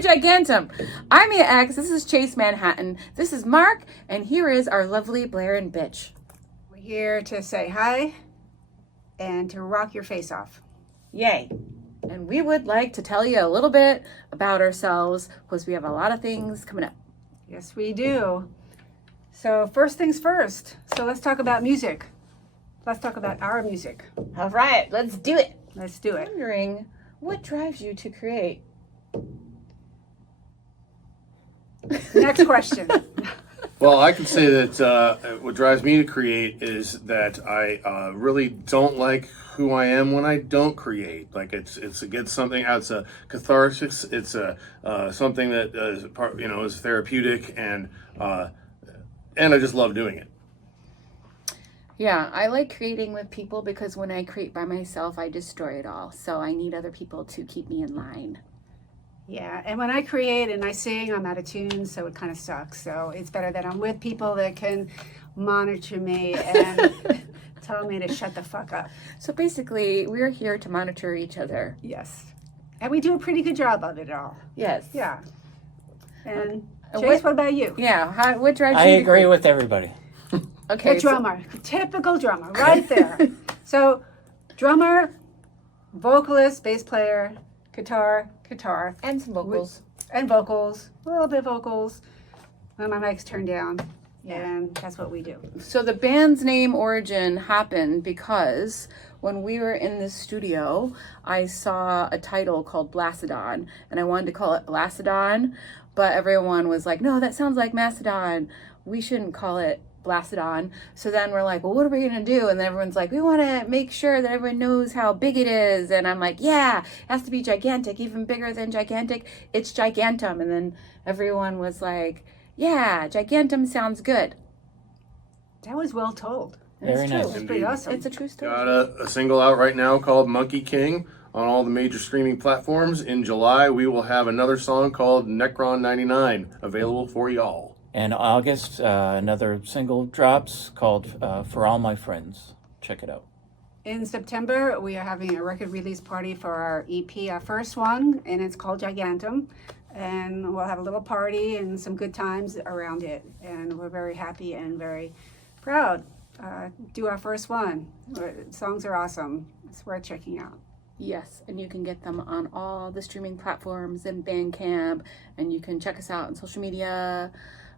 Gigantum. I'm Mia X. This is Chase Manhattan. This is Mark, and here is our lovely BlareNBitch. We're here to say hi and to rock your face off. Yay. And we would like to tell you a little bit about ourselves because we have a lot of things coming up. Yes, we do. So first things first. So let's talk about music. Let's talk about our music. All right, let's do it. Let's do it. I'm wondering, what drives you to create? Next question. Well, I can say that what drives me to create is that I really don't like who I am when I don't create. Like it's something. It's a catharsis. It's a something that is part, is therapeutic, and I just love doing it. Yeah, I like creating with people because when I create by myself, I destroy it all. So I need other people to keep me in line. Yeah, and when I create and I sing, I'm out of tune, so it kind of sucks. So it's better that I'm with people that can monitor me and tell me to shut the fuck up. So basically, we're here to monitor each other. Yes. And we do a pretty good job of it all. Yes. Yeah. And Chase, what about you? Yeah, what drives you? I agree with everybody. Okay. The drummer, typical drummer, right there. So, drummer, vocalist, bass player, guitar, And some vocals. and vocals, a little bit of vocals. When my mic's turned down, and that's what we do. So the band's name origin happened because when we were in the studio, I saw a title called Blasodon, and I wanted to call it Blasodon, but everyone was like, no, that sounds like Mastodon. We shouldn't call it Blasodon. So then we're like, well, what are we gonna do? And then everyone's like, we want to make sure that everyone knows how big it is. And I'm like, yeah, it has to be gigantic, even bigger than gigantic. It's Gigantum. And then everyone was like, yeah, Gigantum sounds good. That was well told. Very It's nice. true. It's pretty awesome. It's a true story. Got a single out right now called Monkey King on all the major streaming platforms. In July, we will have another song called Necron 99 available for y'all. In August, another single drops called For All My Friends. Check it out. In September, we are having a record release party for our EP, our first one, and it's called Gigantum. And we'll have a little party and some good times around it. And we're very happy and very proud do our first one. Songs are awesome. It's worth checking out. Yes, and you can get them on all the streaming platforms and Bandcamp, and you can check us out on social media.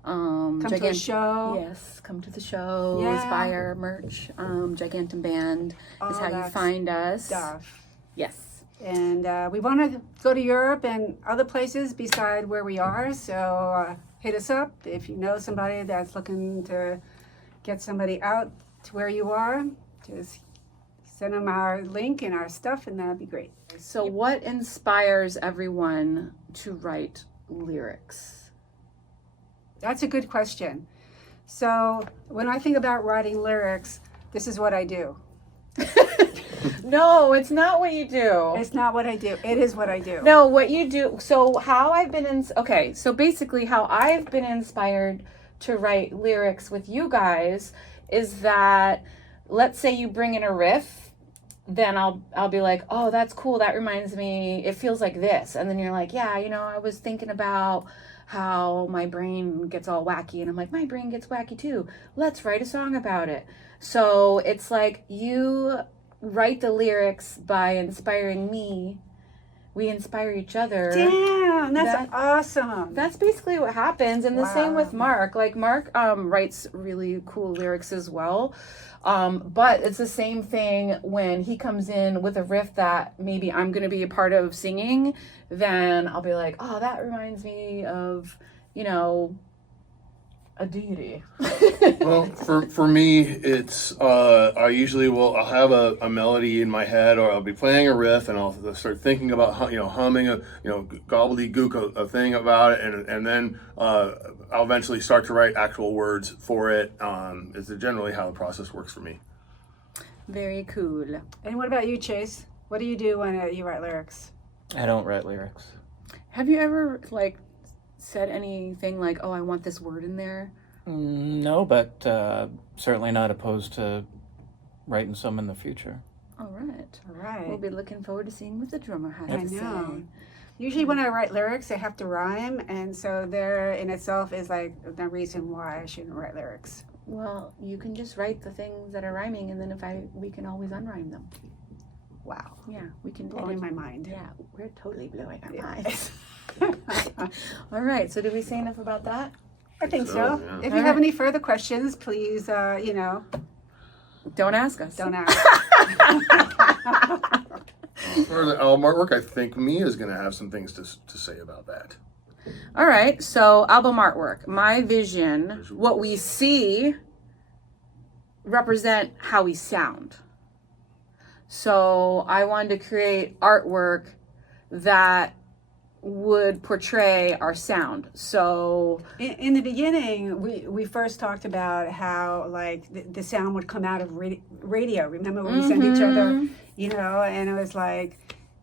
Come to the show. Yes, come to the show. Yeah. Buy our merch. Gigantum Band is All how you that find us. Stuff. Yes. And we want to go to Europe and other places beside where we are. So hit us up if you know somebody that's looking to get somebody out to where you are. Just send them our link and our stuff, and that'd be great. So what inspires everyone to write lyrics? That's a good question. So when I think about writing lyrics, this is what I do. No, it's not what you do. It's not what I do. It is what I do. No, what you do. So how I've been so basically how I've been inspired to write lyrics with you guys is that, let's say you bring in a riff, then I'll be like, oh, that's cool. That reminds me, it feels like this. And then you're like, yeah, I was thinking about how my brain gets all wacky. And I'm like, my brain gets wacky too. Let's write a song about it. So it's like you write the lyrics by inspiring me. We inspire each other. Damn, that's awesome. That's basically what happens. And the same with Wow. Mark. Like Mark writes really cool lyrics as well. But it's the same thing when he comes in with a riff that maybe I'm going to be a part of singing, then I'll be like, oh, that reminds me of, a deity. Well, for me, it's I'll have a melody in my head, or I'll be playing a riff, and I'll start thinking about humming a gobbledygook a thing about it, and then I'll eventually start to write actual words for it. Is generally how the process works for me. Very cool. And what about you, Chase? What do you do when you write lyrics? I don't write lyrics. Have you ever said anything like, oh, I want this word in there? No, but certainly not opposed to writing some in the future. All right. All right. We'll be looking forward to seeing what the drummer has I to know. say. Usually when I write lyrics, they have to rhyme, and so there in itself is like the reason why I shouldn't write lyrics. Well, you can just write the things that are rhyming, and then we can always unrhyme them. Wow. Yeah, we can Blowing edit. my mind. Yeah, we're totally blowing our Yeah. minds. All right, so did we say enough about that? I think so. yeah. If All you have right. any further questions, please, Don't ask us. don't ask. For the album artwork, I think Mia's going to have some things to say about that. All right, so album artwork. My vision, what we see, represent how we sound. So I wanted to create artwork that would portray our sound. So In the beginning, we first talked about how like the sound would come out of radio. Remember when we sent each other, and it was like,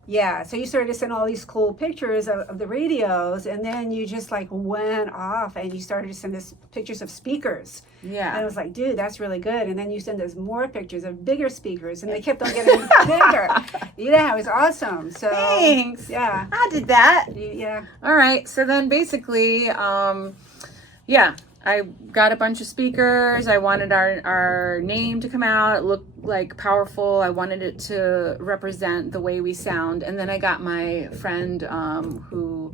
yeah. So you started to send all these cool pictures of the radios, and then you just like went off and you started to send us pictures of speakers. And I yeah. was like, dude, that's really good. And then you send us more pictures of bigger speakers, and they kept on getting bigger. Yeah, it was awesome. So Thanks. yeah, I did that. yeah. All right, so then basically, yeah, I got a bunch of speakers. I wanted our name to come out. It looked like powerful. I wanted it to represent the way we sound. And then I got my friend who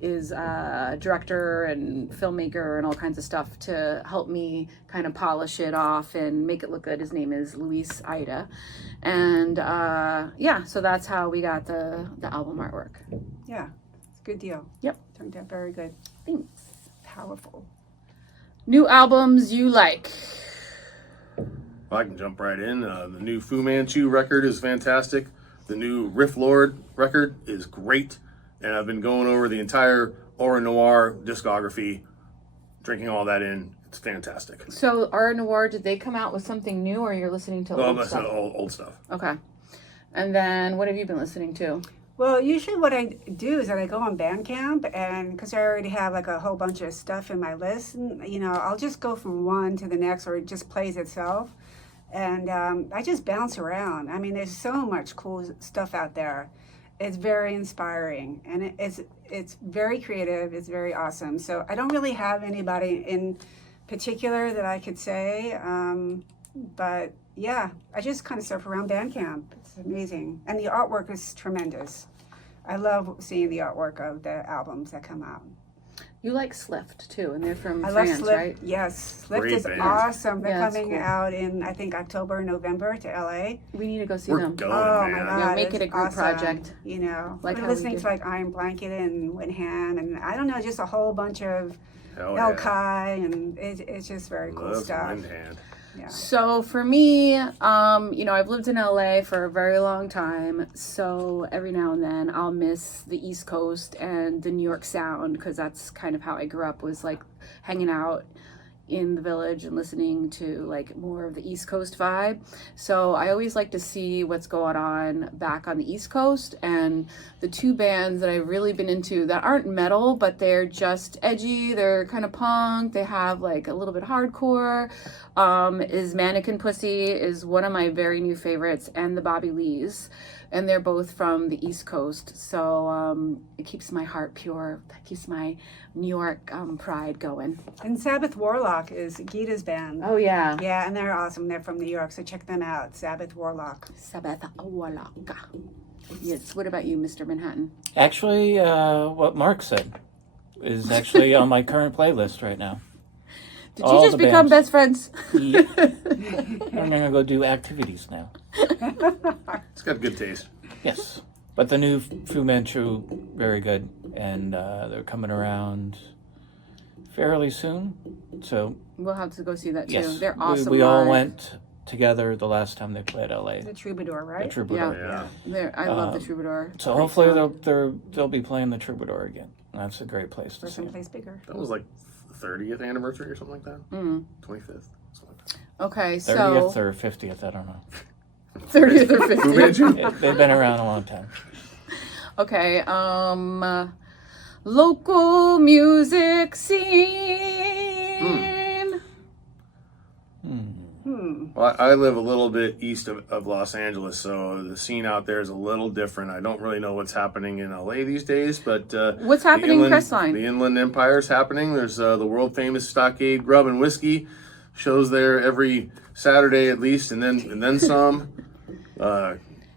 is a director and filmmaker and all kinds of stuff to help me kind of polish it off and make it look good. His name is Luis Ida. And yeah, so that's how we got the album artwork. Yeah, it's a good deal. Yep. Turned out very good. Thanks. Powerful. New albums you like. I can jump right in. The new Fu Manchu record is fantastic. The new Riff Lord record is great. And I've been going over the entire Aura Noir discography, drinking all that in. It's fantastic. So, Art Noir, did they come out with something new, or you're listening to old That's stuff? old stuff. Okay. And then, what have you been listening to? Well, usually what I do is that I go on Bandcamp, and because I already have like a whole bunch of stuff in my list, and, I'll just go from one to the next, or it just plays itself. And I just bounce around. I mean, there's so much cool stuff out there. It's very inspiring, and it's very creative. It's very awesome. So I don't really have anybody in particular that I could say, but yeah, I just kind of surf around Bandcamp. It's amazing, and the artwork is tremendous. I love seeing the artwork of the albums that come out. You like Slift, too, and they're from I France, love Slift. right? Yes, Slift Great is band. awesome. They're Yeah, it's coming cool. out in, I think, October, November to LA. We need to go see We're them. going, Oh man. my Yeah, God, make it's it a group awesome. project. I've Like how been we listening did. to like Iron Blanket and Winham, and I don't know, just a whole bunch of Hell El yeah. Kai, and it's just very cool Love stuff. Windhand. Yeah. So for me, I've lived in LA for a very long time. So every now and then I'll miss the East Coast and the New York sound, because that's kind of how I grew up, was like hanging out in the Village and listening to like more of the East Coast vibe. So I always like to see what's going on back on the East Coast, and the two bands that I've really been into that aren't metal, but they're just edgy, they're kind of punk, they have like a little bit hardcore, is Mannequin Pussy is one of my very new favorites, and the Bobby Lees. And they're both from the East Coast, so it keeps my heart pure. That keeps my New York pride going. And Sabbath Warlock is Gita's band. Oh yeah, Yeah, and they're awesome. They're from New York, so check them out. Sabbath Warlock. Sabbath Warlock. Yes. What about you, Mr. Manhattan? Actually, what Mark said is actually on my current playlist right now. Did All you just the become bands. best friends? Yeah. I'm gonna go do activities now. It's got good taste. Yes, but the new Fu Manchu, very good, and they're coming around fairly soon. So We'll have to go see that too. yes, They're awesome. we all live. went together the last time they played LA. The Troubadour, The right? Troubadour. Yeah. I love the Troubadour. So Great hopefully sound. they'll be playing the Troubadour again. That's a great place to Or see. someplace bigger. That was like 30th anniversary or something like that. 25th. Something like that. Okay, 30th so or 50th, I don't know. 30th or Fu 50th. Manchu? They've been around a long time. Okay, local music scene. Well, I live a little bit east of Los Angeles, so the scene out there is a little different. I don't really know what's happening in LA these days, but What's happening in Crestline? The Inland Empire is happening. There's the world famous Stockade Grub and Whiskey shows there every Saturday at least, and then some.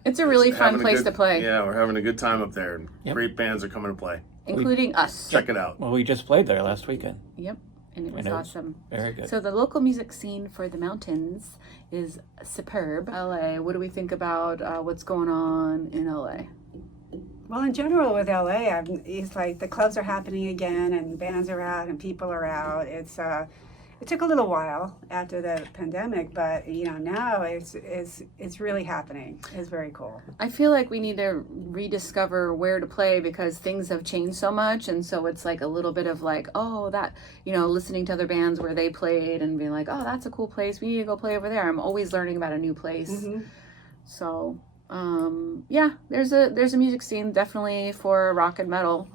It's a really fun place to play, Yeah, we're having a good time up there. Yep. Great bands are coming to play. including us. Check it out. Well, we just played there last weekend. Yep, and it was And it was awesome. Very good. So the local music scene for the mountains is superb. LA, what do we think about what's going on in LA? Well, in general with LA, it's like the clubs are happening again, and bands are out, and people are out. It took a little while after the pandemic, but now it's really happening. It's very cool. I feel like we need to rediscover where to play because things have changed so much, and so it's like a little bit of like, oh, that listening to other bands where they played and being like, oh, that's a cool place. We need to go play over there. I'm always learning about a new place. Mm-hmm. So yeah, there's a music scene definitely for rock and metal,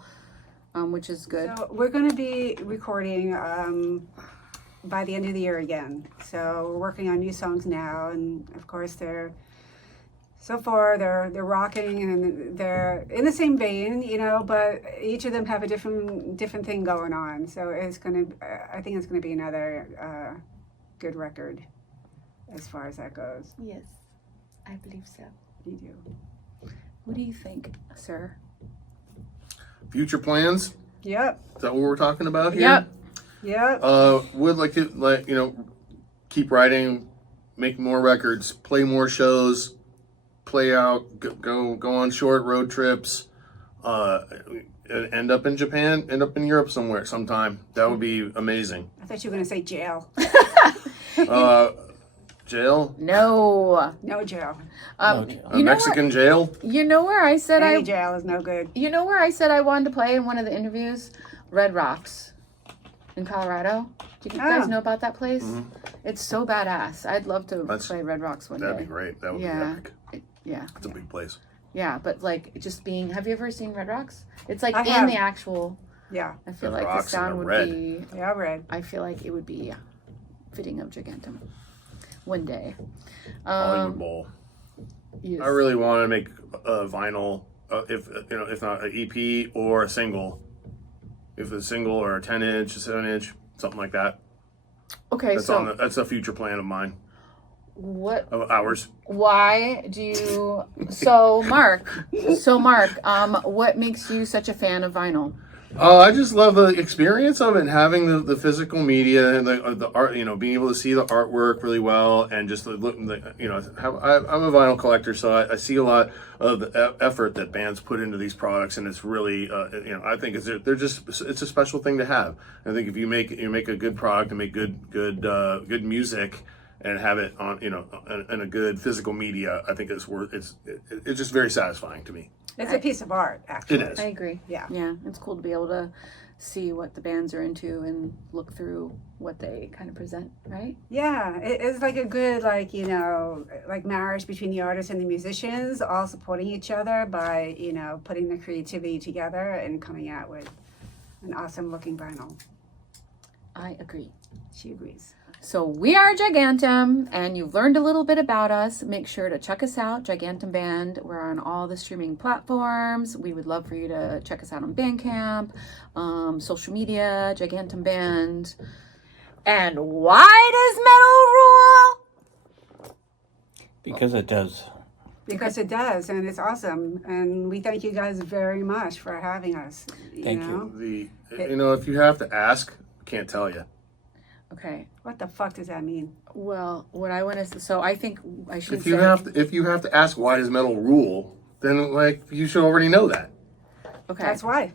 which is good. So we're going to be recording by the end of the year again. So we're working on new songs now, and of course they're rocking and they're in the same vein, but each of them have a different thing going on. So I think it's gonna be another good record as far as that goes. Yes, I believe so. You do. What do you think, sir? Future plans? Yep. Is that what we're talking about here? Yep. Yep. Would like to keep writing, make more records, play more shows, play out, go on short road trips, end up in Japan, end up in Europe sometime. That would be amazing. I thought you were gonna say jail. Jail? No. No jail. No jail. A Mexican jail? You know where I said Any jail is no good. You know where I said I wanted to play in one of the interviews? Red Rocks in Colorado. Do you guys know about that place? Mm-hmm. It's so badass. I'd love to play Red Rocks one That'd day. be great. That would be Yeah. epic. Yeah. It's a big place. Yeah, but like just being. Have you ever seen Red Rocks? It's like I in have. the actual. Yeah. I feel The like the rocks and sound the would red. be. Yeah, red. I feel like it would be fitting of Gigantum one day. Hollywood Bowl. Yes. I really want to make a vinyl, if not an EP or a single. If it's a single or a 10-inch, a 7-inch, something like that. Okay, That's a future plan of mine, what? of ours. Why do you? So Mark, what makes you such a fan of vinyl? I just love the experience of it, and having the physical media and the art. Being able to see the artwork really well, and just I'm a vinyl collector, so I see a lot of the effort that bands put into these products, and it's really, I think it's a special thing to have. I think if you make a good product and make good music and have it on, in a good physical media, I think it's just very satisfying to me. It's a piece of art, actually. It is. I agree. Yeah. Yeah, it's cool to be able to see what the bands are into and look through what they kind of present, right? Yeah, it's like a good, like marriage between the artists and the musicians, all supporting each other by, putting the creativity together and coming out with an awesome looking vinyl. I agree. She agrees. So we are Gigantum, and you've learned a little bit about us. Make sure to check us out, Gigantum Band. We're on all the streaming platforms. We would love for you to check us out on Bandcamp, social media, Gigantum Band. And why does metal rule? Because it does. Because it does, and it's awesome. And we thank you guys very much for having us. Thank you. If you have to ask, I can't tell you. Okay. What the fuck does that mean? Well, what I want to, so I think I should If say. you have to ask why does metal rule, then you should already know that. Okay. That's why.